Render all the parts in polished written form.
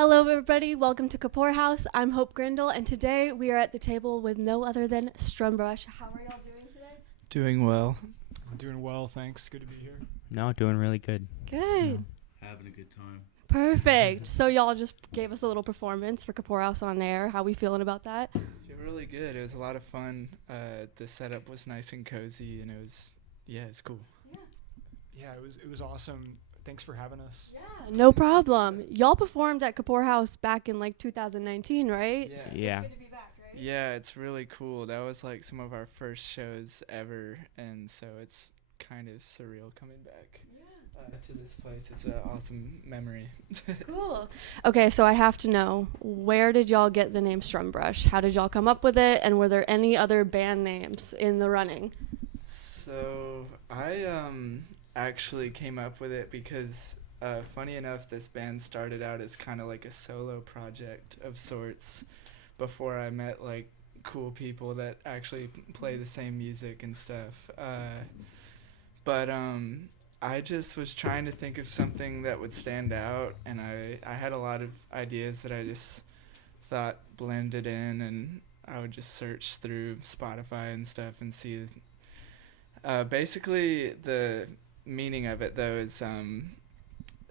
Hello, everybody. Welcome to Kapoorhouse. I'm Hope Grindle, and today we are at the table with no other than Strumbrush. How are y'all doing today? Doing well. I'm doing well, thanks. Good to be here. No, doing really good. Good. Having a good time. Perfect. So y'all just gave us a little performance for Kapoorhouse on air. How we feeling about that? Feel really good. It was a lot of fun. The setup was nice and cozy, and it's cool. Yeah, it was awesome. Thanks for having us. Yeah, no problem. Y'all performed at Kapoorhouse back in like 2019, right? Yeah. It's good to be back, right? Yeah, it's really cool. That was like some of our first shows ever, and so it's kind of surreal coming back to this place. It's an awesome memory. Cool. Okay, so I have to know, where did y'all get the name Strumbrush? How did y'all come up with it? And were there any other band names in the running? So I actually came up with it because funny enough, this band started out as kind of like a solo project of sorts before I met like cool people that actually play the same music and stuff. But I just was trying to think of something that would stand out, and I had a lot of ideas that I just thought blended in, and I would just search through Spotify and stuff and see. Basically, the meaning of it, though, is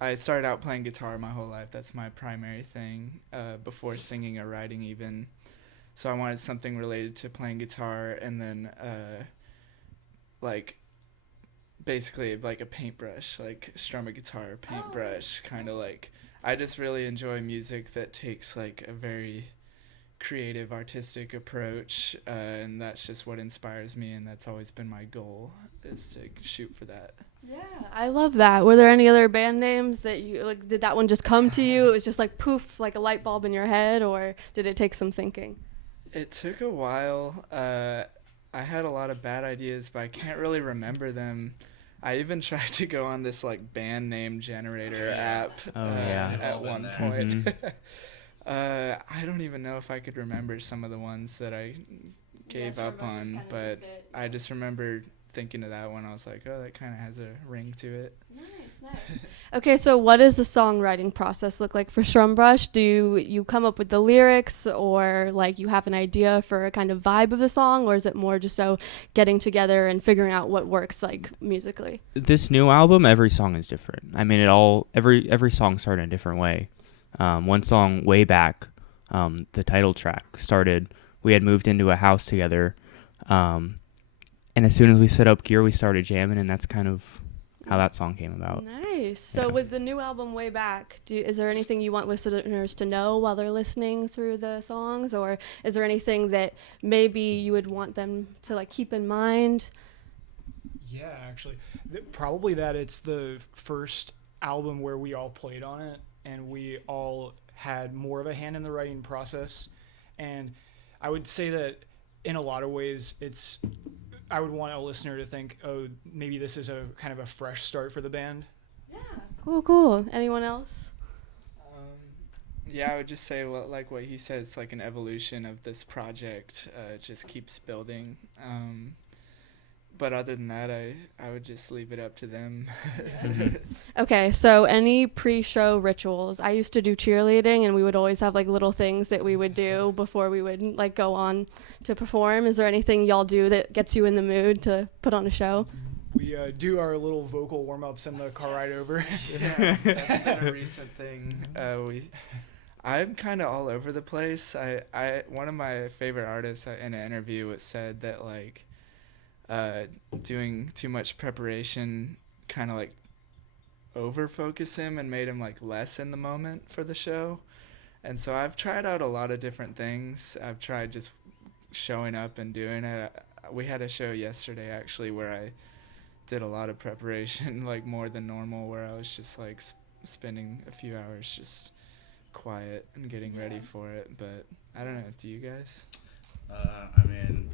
I started out playing guitar my whole life. That's my primary thing before singing or writing even. So I wanted something related to playing guitar, and then basically like a paintbrush, like strum a guitar, paintbrush, kind of like. I just really enjoy music that takes like a very creative, artistic approach, and that's just what inspires me, and that's always been my goal, is to shoot for that. Yeah, I love that. Were there any other band names that you like? Did that one just come to you? It was just like poof, like a light bulb in your head, or did it take some thinking? It took a while. I had a lot of bad ideas, but I can't really remember them. I even tried to go on this like band name generator app at one point. Mm-hmm. I don't even know if I could remember some of the ones that I gave up on, but I just remember thinking of that one. I was like, oh, that kind of has a ring to it. Nice. Okay, so what does the songwriting process look like for Strumbrush? Do you come up with the lyrics, or like you have an idea for a kind of vibe of the song, or is it more just so getting together and figuring out what works like musically? This new album, every song is different. I mean, every song started in a different way. One song way back, the title track started, we had moved into a house together, and as soon as we set up gear, we started jamming, and that's kind of how that song came about. Nice. So with the new album way back, is there anything you want listeners to know while they're listening through the songs, or is there anything that maybe you would want them to like keep in mind? Yeah, actually, probably that it's the first album where we all played on it, and we all had more of a hand in the writing process. And I would say that in a lot of ways, I would want a listener to think, oh, maybe this is a kind of a fresh start for the band. Yeah. Cool. Anyone else? Yeah, I would just say, well, like what he says, it's like an evolution of this project. It just keeps building. But other than that, I would just leave it up to them. Okay, so any pre-show rituals? I used to do cheerleading, and we would always have like little things that we would do before we would like go on to perform. Is there anything y'all do that gets you in the mood to put on a show? We do our little vocal warm-ups in the car ride over. Yeah, that's been a recent thing. I'm kind of all over the place. One of my favorite artists in an interview said that like doing too much preparation kind of like over-focus him and made him like less in the moment for the show. And so I've tried out a lot of different things. I've tried just showing up and doing it. We had a show yesterday actually where I did a lot of preparation, like more than normal, where I was just like spending a few hours just quiet and getting ready for it. But I don't know, do you guys? I mean,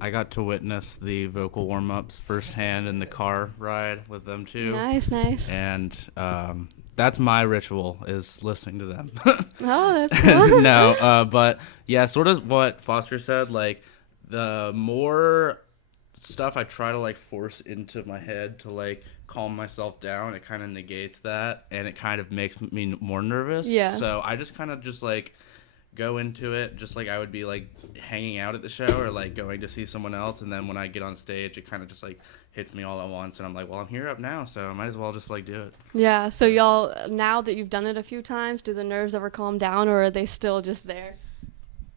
I got to witness the vocal warm-ups firsthand in the car ride with them too. Nice. And that's my ritual, is listening to them. Oh, that's cool. No, but yeah, sort of what Foster said, like the more stuff I try to like force into my head to like calm myself down, it kind of negates that, and it kind of makes me more nervous. Yeah. So I just kind of just like go into it just like I would be like hanging out at the show or like going to see someone else, and then when I get on stage it kind of just like hits me all at once, and I'm like, well, I'm here up now, so I might as well just like do it. Yeah. So y'all, now that you've done it a few times, do the nerves ever calm down, or are they still just there?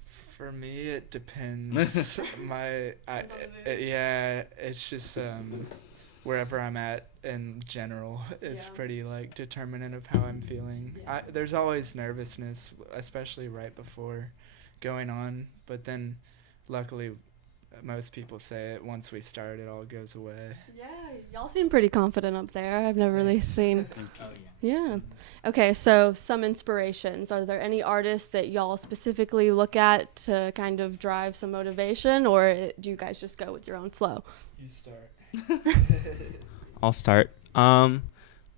For me, it depends. Yeah, it's just wherever I'm at in general is Yeah. pretty like determinant of how I'm feeling. Yeah. There's always nervousness, especially right before going on, but then luckily most people say it once we start, it all goes away. Yeah, y'all seem pretty confident up there. I've never really seen. Oh yeah. Yeah. Okay, so some inspirations. Are there any artists that y'all specifically look at to kind of drive some motivation, or do you guys just go with your own flow? You start. I'll start. I'm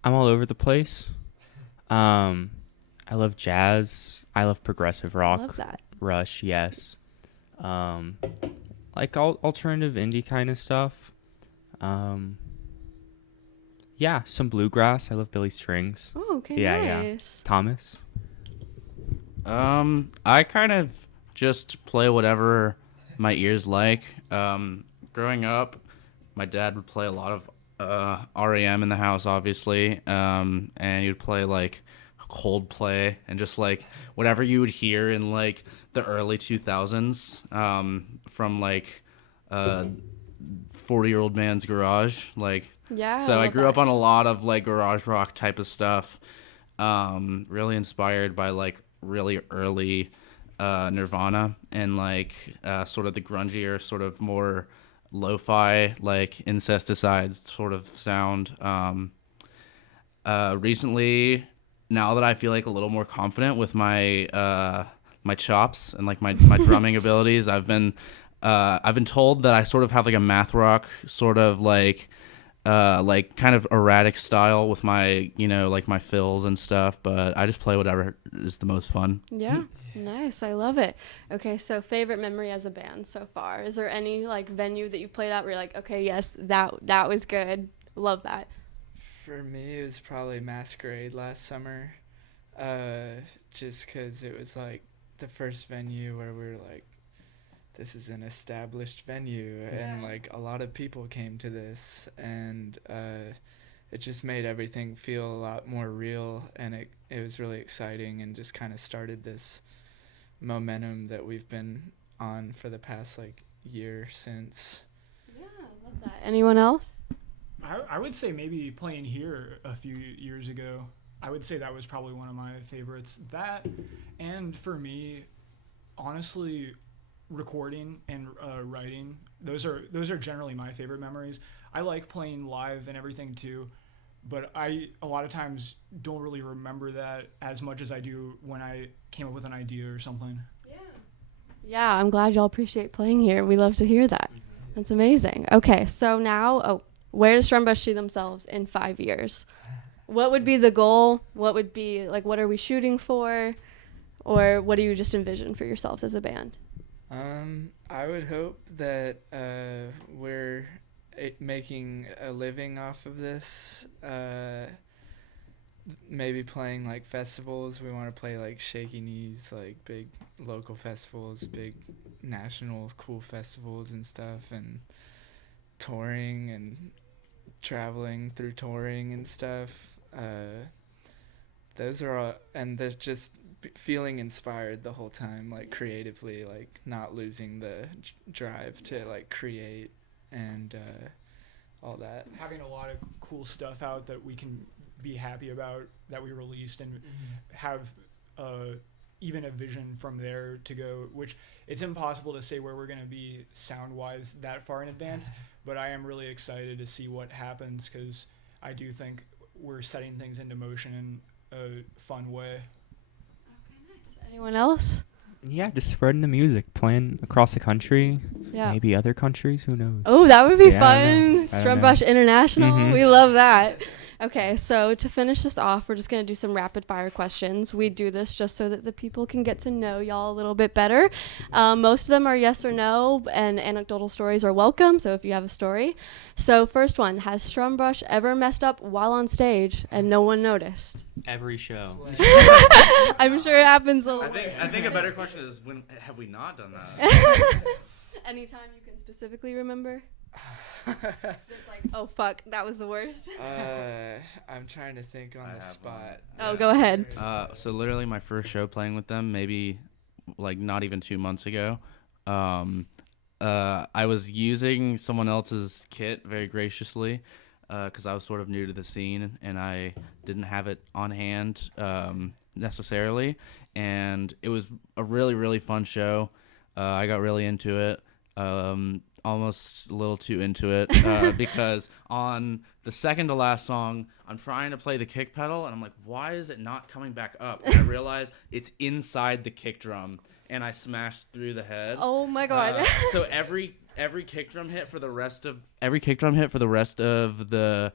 all over the place. I love jazz. I love progressive rock. Love that. Rush, yes. Like alternative indie kind of stuff. Yeah, some bluegrass. I love Billy Strings. Oh, okay, Yeah. nice. Thomas. I kind of just play whatever my ears like. Growing up, my dad would play a lot of REM in the house, obviously, and he would play like Coldplay and just like whatever you would hear in like the early 2000s from like 40-year-old man's garage, like. Yeah. So I love grew up that. on a lot of like garage rock type of stuff. Really inspired by like really early Nirvana and like sort of the grungier, sort of more lo-fi, like incesticide sort of sound. Recently, now that I feel like a little more confident with my my chops and like my drumming abilities, I've been told that I sort of have like a math rock sort of like kind of erratic style with my, like my fills and stuff, but I just play whatever is the most fun. Yeah. Nice. I love it. Okay, so favorite memory as a band so far. Is there any like venue that you've played at where you're like, okay, yes, that was good. Love that. For me, it was probably Masquerade last summer, just because it was like the first venue where we were like, this is an established venue, and like a lot of people came to this, and it just made everything feel a lot more real, and it was really exciting, and just kind of started this momentum that we've been on for the past like year since. Yeah, I love that. Anyone else? I would say maybe playing here a few years ago. I would say that was probably one of my favorites. That, and for me, honestly, recording and writing, those are generally my favorite memories. I like playing live and everything too, but I a lot of times don't really remember that as much as I do when I came up with an idea or something. Yeah, I'm glad y'all appreciate playing here. We love to hear that. That's amazing. Okay, so now, where does Strumbrush see themselves in 5 years? What would be the goal? What would be, like, what are we shooting for? Or what do you just envision for yourselves as a band? I would hope that we're making a living off of this. Maybe playing like festivals. We want to play like Shaky Knees, like big local festivals, big national cool festivals and stuff, and touring and traveling through touring and stuff. Those are all, and there's just feeling inspired the whole time, like creatively, like not losing the drive to like create and all that. Having a lot of cool stuff out that we can be happy about that we released, and have even a vision from there to go, which it's impossible to say where we're going to be sound wise that far in advance, but I am really excited to see what happens, because I do think we're setting things into motion in a fun way. Okay, nice. Anyone else? Yeah, just spreading the music, playing across the country, Yeah. maybe other countries, who knows? Oh, that would be Yeah, I don't fun. know. I don't Strumbrush International. Mhm. We love that. Okay, so to finish this off, we're just going to do some rapid fire questions. We do this just so that the people can get to know y'all a little bit better. Most of them are yes or no, and anecdotal stories are welcome, so if you have a story. So first one, has Strumbrush ever messed up while on stage and no one noticed? Every show. I'm sure it happens a I lot. think a better question is, when have we not done that? Anytime you can specifically remember? It's like, oh fuck, that was the worst. I'm trying to think on I the have spot. Oh, go ahead. So literally my first show playing with them, maybe like not even 2 months ago. I was using someone else's kit very graciously because I was sort of new to the scene and I didn't have it on hand necessarily. And it was a really, really fun show. I got really into it. Almost a little too into it because on the second to last song, I'm trying to play the kick pedal and I'm like, why is it not coming back up? And I realize it's inside the kick drum and I smashed through the head. Oh my god. So every kick drum hit for the rest of the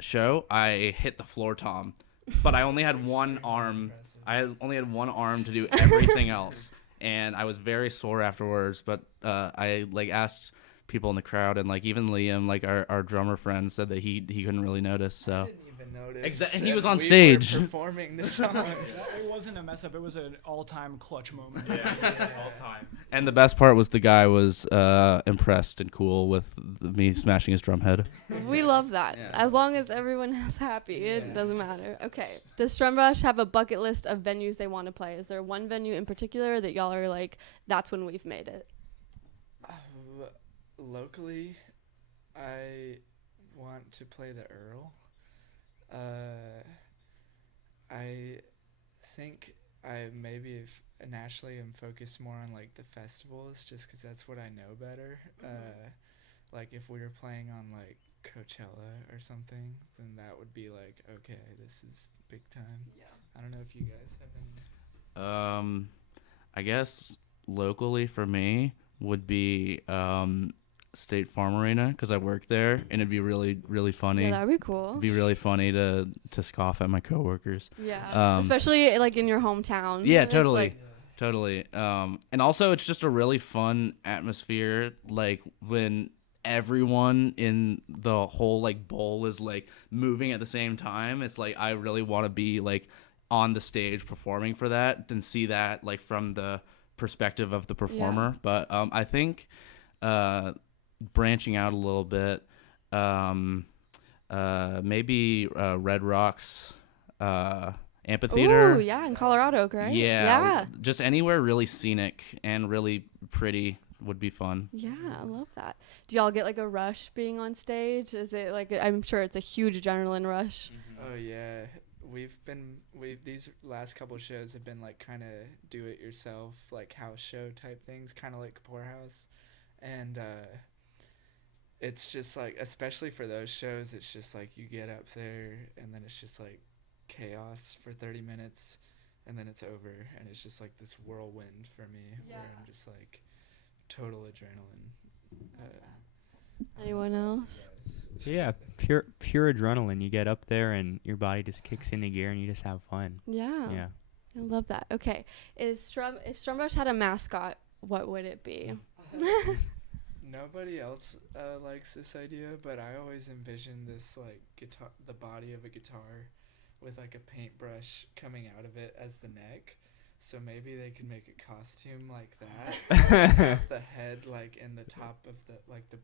show, I hit the floor tom, but I only had one arm. I only had one arm to do everything else. And I was very sore afterwards, but I like asked people in the crowd, and like even Liam, like our drummer friend, said that he couldn't really notice. So I didn't even notice. and he was on we stage were performing the songs. It wasn't a mess up. It was an all-time clutch moment. All time. And the best part was the guy was impressed and cool with me smashing his drum head. We love that. Yeah. As long as everyone is happy, it doesn't matter. Okay. Does Strumbrush have a bucket list of venues they want to play? Is there one venue in particular that y'all are like, that's when we've made it? Locally, I want to play the Earl. I think I maybe nationally am focused more on like the festivals just because that's what I know better. Like if we were playing on like Coachella or something, then that would be like, okay, this is big time. Yeah. I don't know if you guys have any. I guess locally for me would be State Farm Arena because I work there, and it'd be really, really funny. Yeah, that'd be cool. It'd be really funny to scoff at my coworkers. Yeah. Especially like in your hometown. Yeah, It's totally. like- Totally. And also it's just a really fun atmosphere, like when everyone in the whole like bowl is like moving at the same time. It's like I really want to be like on the stage performing for that and see that like from the perspective of the performer. But I think branching out a little bit, maybe Red Rocks amphitheater. Ooh, yeah, in Colorado, right? Yeah, just anywhere really scenic and really pretty would be fun. Yeah, I love that. Do y'all get like a rush being on stage? Is it like I'm sure it's a huge adrenaline rush. Oh yeah, we've these last couple shows have been like kind of do it yourself, like house show type things, kind of like Kapoorhouse, and it's just like, especially for those shows, it's just like you get up there and then it's just like chaos for 30 minutes and then it's over, and it's just like this whirlwind for me where I'm just like total adrenaline. Anyone else? Yeah, pure adrenaline. You get up there and your body just kicks into gear and you just have fun. Yeah. Yeah. I love that. Okay. If Strumbrush had a mascot, what would it be? Nobody else likes this idea, but I always envision this like guitar, the body of a guitar with like a paintbrush coming out of it as the neck. So maybe they could make a costume like that. Have the head like in the top of the like the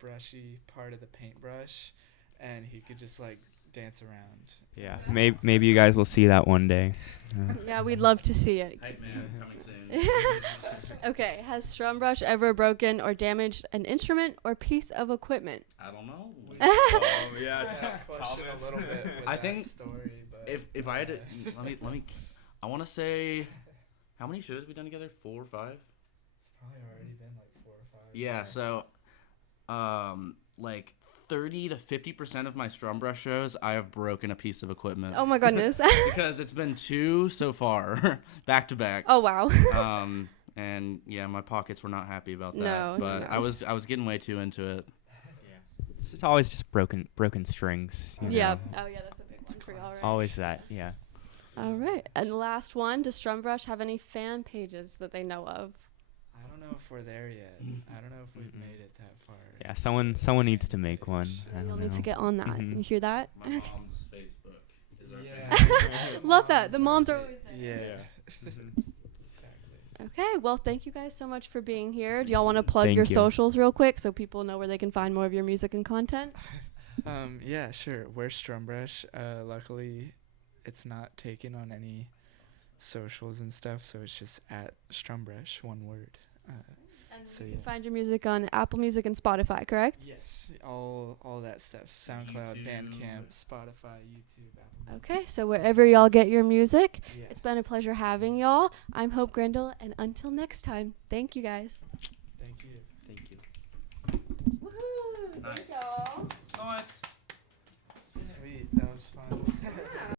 brushy part of the paintbrush, and he could just like dance around. Yeah. Maybe you guys will see that one day. Yeah, we'd love to see it. Hype man coming soon. Okay. Has Strumbrush ever broken or damaged an instrument or piece of equipment? I don't know. Question a little bit with I that think story, but If I had to, let me I want to say, how many shows have we done together? 4 or 5? it's probably already been like 4 or 5. Yeah, so like 30 to 50% of my Strumbrush shows, I have broken a piece of equipment. Oh my goodness. Because it's been 2 so far, back to back. Oh wow. And yeah, my pockets were not happy about that. No, but no. I was getting way too into it. It's always just broken strings. You know? Yeah. Oh yeah, that's a big one for y'all, right? Always that. Yeah. All right. And last one, does Strumbrush have any fan pages that they know of? I don't know if we're there yet. I don't know if we've Mm-mm. made it that far. Yeah. Someone needs to make one. I You'll don't need to know. get on that. Mhm. You hear that? My mom's Facebook is our Yeah. favorite. Love that. The moms are always there. Yeah. Mhm. Exactly. Okay, well, thank you guys so much for being here. Do y'all want to plug Thank your you. socials real quick so people know where they can find more of your music and content? Yeah, sure. We're Strumbrush. Luckily, it's not taken on any socials and stuff, so it's just at Strumbrush, one word. And So, you can yeah. find your music on Apple Music and Spotify, correct? Yes, all that stuff. SoundCloud, YouTube. Bandcamp, Spotify, YouTube, Apple Music. Okay, so wherever y'all get your music, Yeah. it's been a pleasure having y'all. I'm Hope Grindle, and until next time, thank you guys. Thank you. Thank you. Woohoo! Nice. Thank y'all. Nice. Sweet. That was fun.